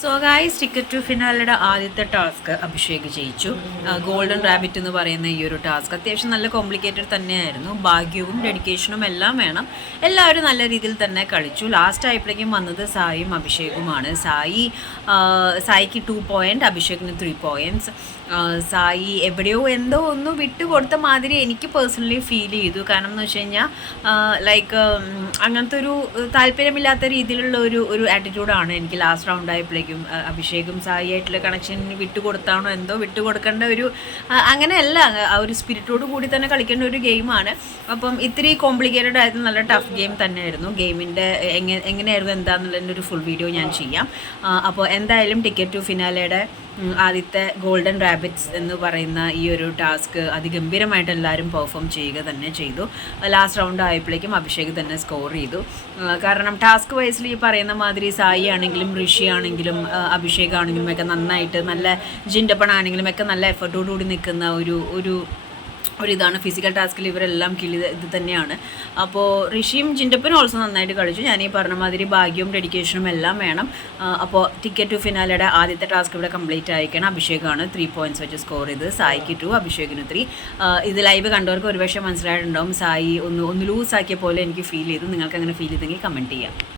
So guys ticket to ഫിനാലയുടെ ആദ്യത്തെ task Abhishek ജയിച്ചു. ഗോൾഡൻ റാബിറ്റ് എന്ന് പറയുന്ന ഈ ഒരു ടാസ്ക് അത്യാവശ്യം നല്ല കോംപ്ലിക്കേറ്റഡ് തന്നെയായിരുന്നു. ഭാഗ്യവും ഡെഡിക്കേഷനും എല്ലാം വേണം. എല്ലാവരും നല്ല രീതിയിൽ തന്നെ കളിച്ചു. ലാസ്റ്റ് ആയപ്പോഴേക്കും വന്നത് സായിയും അഭിഷേകുമാണ്. സായി സായിക്ക് ടു പോയിന്റ് അഭിഷേകിന് ത്രീ പോയിന്റ്സ് സായി എവിടെയോ എന്തോ ഒന്ന് വിട്ടുകൊടുത്ത മാതിരി എനിക്ക് പേഴ്സണലി ഫീൽ ചെയ്തു. കാരണം എന്ന് വെച്ച് കഴിഞ്ഞാൽ ലൈക്ക് അങ്ങനത്തെ ഒരു താല്പര്യമില്ലാത്ത രീതിയിലുള്ള ഒരു ഒരു ആറ്റിറ്റ്യൂഡാണ് എനിക്ക് ലാസ്റ്റ് റൗണ്ട് ആയപ്പോഴേക്കും അഹ് അഭിഷേകും സായി ആയിട്ടുള്ള കണക്ഷൻ വിട്ടുകൊടുത്താണോ എന്തോ വിട്ടുകൊടുക്കേണ്ട ഒരു അങ്ങനെയല്ല ആ ഒരു സ്പിരിറ്റോട് കൂടി തന്നെ കളിക്കേണ്ട ഒരു ഗെയിമാണ് അപ്പം ഇത്തിരി കോംപ്ലിക്കേറ്റഡ് ആയിരുന്നു നല്ല ടഫ് ഗെയിം തന്നെയായിരുന്നു. ഗെയിമിന്റെ എങ്ങനെ എങ്ങനെയായിരുന്നു എന്താണെന്നുള്ളതിന്റെ ഒരു ഫുൾ വീഡിയോ ഞാൻ ചെയ്യാം. അപ്പോൾ എന്തായാലും ടിക്കറ്റ് ടു ഫിനാലയുടെ ആദ്യത്തെ ഗോൾഡൻ റാബിറ്റ്സ് എന്ന് പറയുന്ന ഈ ഒരു ടാസ്ക് അതിഗംഭീരമായിട്ട് എല്ലാവരും പെർഫോം ചെയ്യുക തന്നെ ചെയ്തു. ലാസ്റ്റ് റൗണ്ട് ആയപ്പോഴേക്കും അഭിഷേക് തന്നെ സ്കോർ ചെയ്തു. കാരണം ടാസ്ക് വൈസിൽ ഈ പറയുന്ന മാതിരി സായി ആണെങ്കിലും ഋഷി ആണെങ്കിലും അഭിഷേക് ആണെങ്കിലും ഒക്കെ നന്നായിട്ട് നല്ല ജിൻഡപ്പൺ ആണെങ്കിലും ഒക്കെ നല്ല എഫർട്ടോടുകൂടി നിൽക്കുന്ന ഒരു ഒരു ഒരിതാണ് ഫിസിക്കൽ ടാസ്കിൽ ഇവരെല്ലാം കിളി ഇത് തന്നെയാണ്. അപ്പോൾ ഋഷിയും ചിന്റപ്പനും ഓൾസോ നന്നായിട്ട് കളിച്ചു. ഞാൻ ഈ പറഞ്ഞ മാതിരി ഭാഗ്യവും ഡെഡിക്കേഷനും എല്ലാം വേണം. അപ്പോൾ ടിക്കറ്റ് ടു ഫിനാലയുടെ ആദ്യത്തെ ടാസ്ക് ഇവിടെ കംപ്ലീറ്റ് ആയിരിക്കണം. അഭിഷേകാണ് ത്രീ പോയിന്റ്സ് വെച്ച് സ്കോർ ചെയ്ത്. സായിക്ക് ടു അഭിഷേകിന് ത്രീ ഇത് ലൈവ് കണ്ടവർക്ക് ഒരുപക്ഷെ മനസ്സിലായിട്ടുണ്ടാവും. സായി ഒന്ന് ഒന്ന് ലൂസ് ആക്കിയ പോലെ എനിക്ക് ഫീൽ ചെയ്തു. നിങ്ങൾക്ക് അങ്ങനെ ഫീൽ ചെയ്തെങ്കിൽ കമന്റ് ചെയ്യാം.